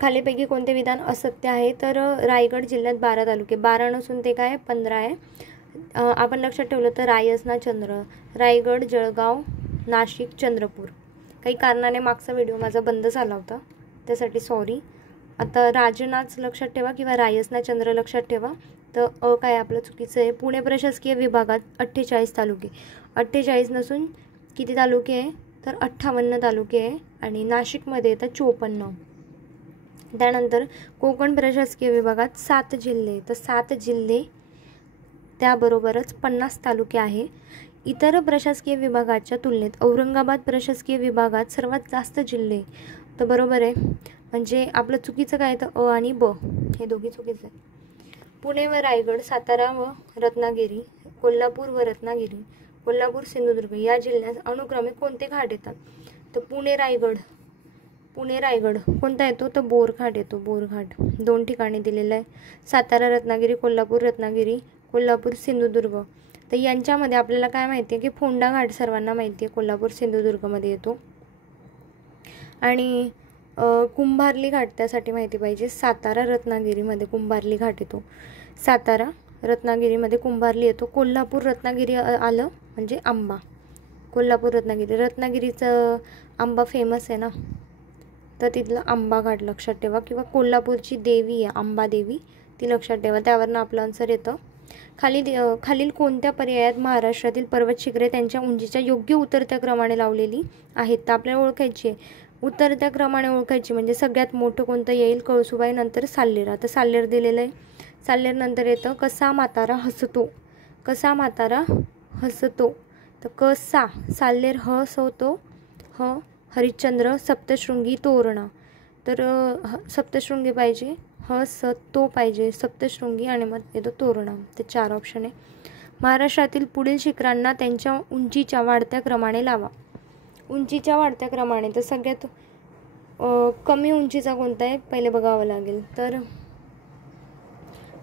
खालीपैकी कोणते विधान असत्य आहे? तर रायगड जिल्ह्यात 12 तालुके, 12 नसून ते काय 15 आहे. आपण लक्षात ठेवलं तर रायसना चंद्र, रायगड, जळगाव, नाशिक, चंद्रपूर. काही कारणाने मागचा व्हिडिओ माझा बंद झाला होता, त्यासाठी सॉरी. आता राजनाच लक्षात ठेवा किंवा रायसना चंद्र लक्षात ठेवा. तर काय आपलं चुकीचं आहे. पुणे प्रशासकीय विभागात 48 तालुके, 48 नसून किती तालुके आहे तर 58 तालुके आहे. आणि नाशिकमध्ये येतात 54. त्यानंतर कोकण प्रशासकीय विभागात 7 जिल्हे, तर 7 जिल्हे त्याबरोबरच 50 तालुके आहे. इतर प्रशासकीय विभागाच्या तुलनेत औरंगाबाद प्रशासकीय विभागात सर्वात जास्त जिल्हे, तर बरोबर आहे. म्हणजे आपलं चुकीचं काय तर आणि ब हे दोघी चुकीचं आहे. पुणे व रायगड, सातारा व रत्नागिरी, कोल्हापूर व रत्नागिरी, कोल्हापूर, सिंधुदुर्ग या जिल्ह्यात अनुक्रमे कोणते घाट येतात? तर पुणे रायगड कोणता येतो? तर बोरघाट येतो. बोरघाट 2 ठिकाणी दिलेलं आहे. सातारा रत्नागिरी, कोल्हापूर सिंधुदुर्ग. तर यांच्यामध्ये आपल्याला काय माहिती आहे की फोंडा घाट सर्वांना माहिती आहे, कोल्हापूर सिंधुदुर्गमध्ये येतो. आणि कुंभार्ली घाट त्यासाठी माहिती पाहिजे, सातारा रत्नागिरीमध्ये कुंभार्ली घाट येतो. सातारा रत्नागिरीमध्ये कुंभार्ली येतो. कोल्हापूर रत्नागिरी आलं म्हणजे आंबा. कोल्हापूर रत्नागिरीचं आंबा फेमस आहे ना, तर तिथलं आंबा घाट लक्षात ठेवा. किंवा कोल्हापूरची देवी आहे आंबा देवी, ती लक्षात ठेवा. त्यावरनं आपलं आन्सर येतं. खालील कोणत्या पर्यायात महाराष्ट्रातील पर्वत शिखरे त्यांच्या उंचीच्या योग्य उतरत्या क्रमाने लावलेली आहेत? तर आपल्याला ओळखायची आहे. उतरत्या क्रमाने ओळखायची म्हणजे सगळ्यात मोठं कोणतं येईल? कळसुबाई, नंतर साल्हेर. आता साल्हेर दिलेलं आहे. साल्हेर नंतर येतं कसा म्हातारा हसतो. तर कसा साल्हेर हसतो, हरिश्चंद्र, सप्तशृंगी, तोरणा. तर सप्तशृंगी पाहिजे, हसतो पाहिजे, सप्तशृंगी आणि मग येतो तोरणा. ते 4 ऑप्शन आहे. महाराष्ट्रातील पुढील शिखरांना त्यांच्या उंचीच्या वाढत्या क्रमाने लावा. उंचीच्या वाढत्या क्रमाने तर सगळ्यात कमी उंचीचा कोणता आहे पहिले बघावं लागेल. तर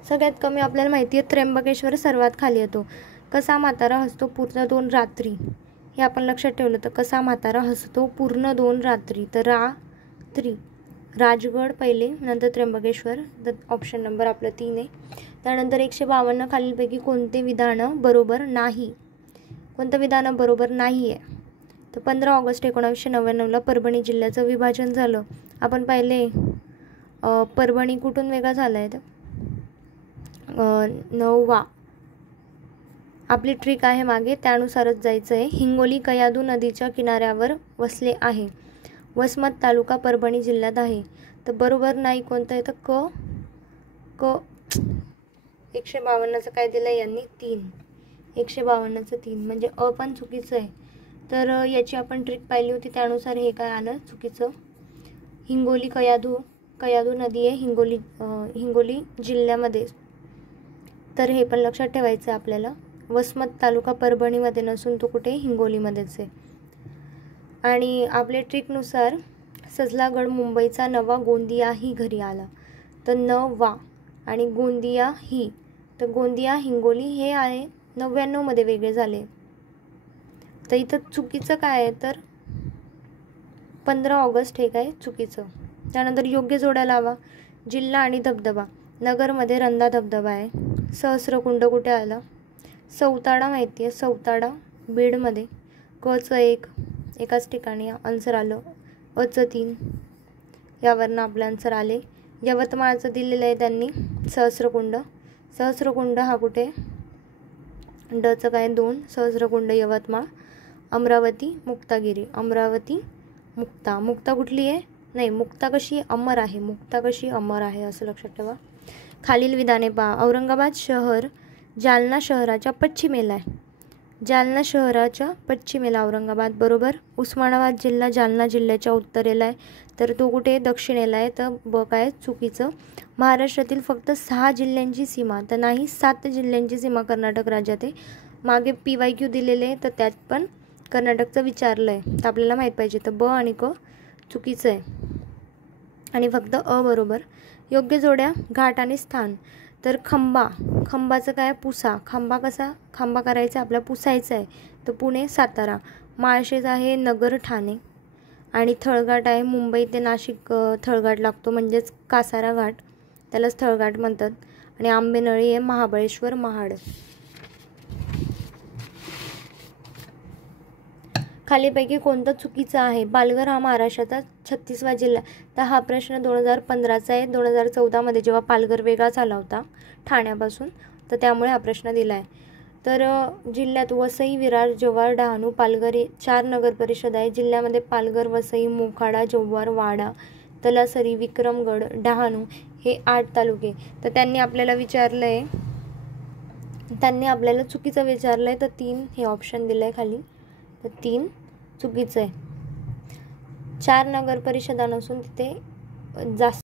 सगळ्यात कमी आपल्याला माहिती आहे त्र्यंबकेश्वर सर्वात खाली येतो. कसा म्हातारा हसतो पूर्ण 2 रात्री, हे आपण लक्षात ठेवलं तर कसा म्हातारा हसतो पूर्ण 2 रात्री, तर रात्री. राजगड पहिले, नंतर त्र्यंबकेश्वर. तर ऑप्शन नंबर आपलं 3 आहे. त्यानंतर 152 खालीलपैकी कोणते विधान बरोबर नाही? कोणतं विधान बरोबर नाही आहे? तर 15 ऑगस्ट 1999ला परभणी जिल्ह्याचं विभाजन झालं. आपण पाहिले परभणी कुठून वेगळा झाला आहे? तर 9वा. आपली ट्रिक आहे मागे, त्यानुसारच जायचं आहे. हिंगोली कयाधू नदीच्या किनाऱ्यावर वसले आहे. वसमत तालुका परभणी जिल्ह्यात आहे. तर बरोबर नाही कोणतं आहे? तर क 152चं काय दिलं यांनी? 3. 152चं 3 म्हणजे पण चुकीचं आहे. तर याची आपण ट्रिक पाहिली होती, त्यानुसार हे काय आलं चुकीचं. हिंगोली कयाधू नदी आहे हिंगोली जिल्ह्यामध्ये. तर हे पण लक्षात ठेवायचं आहे आपल्याला. वसमत तालुका परभणीमध्ये नसून तो कुठे? हिंगोलीमध्येच आहे. आणि आपल्या ट्रिकनुसार सजलागड मुंबईचा, नवा गोंदिया ही घरी आला. तर नवा आणि गोंदिया ही, तर गोंदिया हिंगोली हे आहे 99मध्ये वेगळे झाले. तर इथं चुकीचं काय आहे? तर 15 ऑगस्ट हे काय चुकीचं. त्यानंतर योग्य जोड्या लावा. जिल्हा आणि धबधबा. नगरमध्ये रंधा धबधबा आहे. सहस्रकुंड कुठे आला? सौताडा माहिती आहे, सौताडा बीडमध्ये. कचं 1 एकाच ठिकाणी आन्सर आलं. अचं 3 यावरनं आपलं आन्सर आले. यवतमाळचं दिलेलं आहे त्यांनी सहस्रकुंड हा कुठे? डचं काय 2 सहस्रकुंड यवतमाळ. अमरावती मुक्ता कुठली आहे? नाही, मुक्ता कशी अमर आहे असं लक्षात ठेवा. खालील विधाने पहा. औरंगाबाद शहर जालना शहराच्या पश्चिमेला आहे. औरंगाबाद बरोबर. उस्मानाबाद जिल्हा जालना जिल्ह्याच्या उत्तरेला आहे, तर तो कुठे? दक्षिणेला आहे. तर ब काय चुकीचं. महाराष्ट्रातील फक्त 6 जिल्ह्यांची सीमा, तर नाही 7 जिल्ह्यांची सीमा कर्नाटक राज्यात आहे. मागे PYQ दिलेले आहे, तर त्यात पण कर्नाटकचं विचारलं आहे, तर आपल्याला माहीत पाहिजे. तर ब आणि क चुकीचं आहे आणि फक्त अ बरोबर. योग्य जोड्या. घाट आणि स्थान. तर खंबाचं काय? पुसा. खांबा करायचा आपला पुसायचा आहे, तर पुणे, सातारा. माळशेज आहे नगर, ठाणे. आणि थळघाट आहे मुंबई ते नाशिक थळघाट लागतो, म्हणजेच कासारा घाट, त्यालाच थळघाट म्हणतात. आणि आंबेनळी आहे महाबळेश्वर महाड. खालीपैकी कोणतं चुकीचं आहे? पालघर हा महाराष्ट्राचा 36वा जिल्हा. तर हा प्रश्न 2015चा आहे. 2014मध्ये जेव्हा पालघर वेगळा झाला होता ठाण्यापासून, तर त्यामुळे हा प्रश्न दिला आहे. तर जिल्ह्यात वसई, विरार, जव्हार, डहाणू, पालघर हे 4 नगर परिषद आहे. जिल्ह्यामध्ये पालघर, वसई, मोखाडा, जव्हार, वाडा, तलासरी, विक्रमगड, डहाणू हे 8 तालुके. तर त्यांनी आपल्याला विचारलं आहे, त्यांनी आपल्याला चुकीचं विचारलं आहे, तर 3 हे ऑप्शन दिलं आहे खाली, तर 3 चुकीचं आहे. 4 नगर परिषदा नसून तिथे जास्त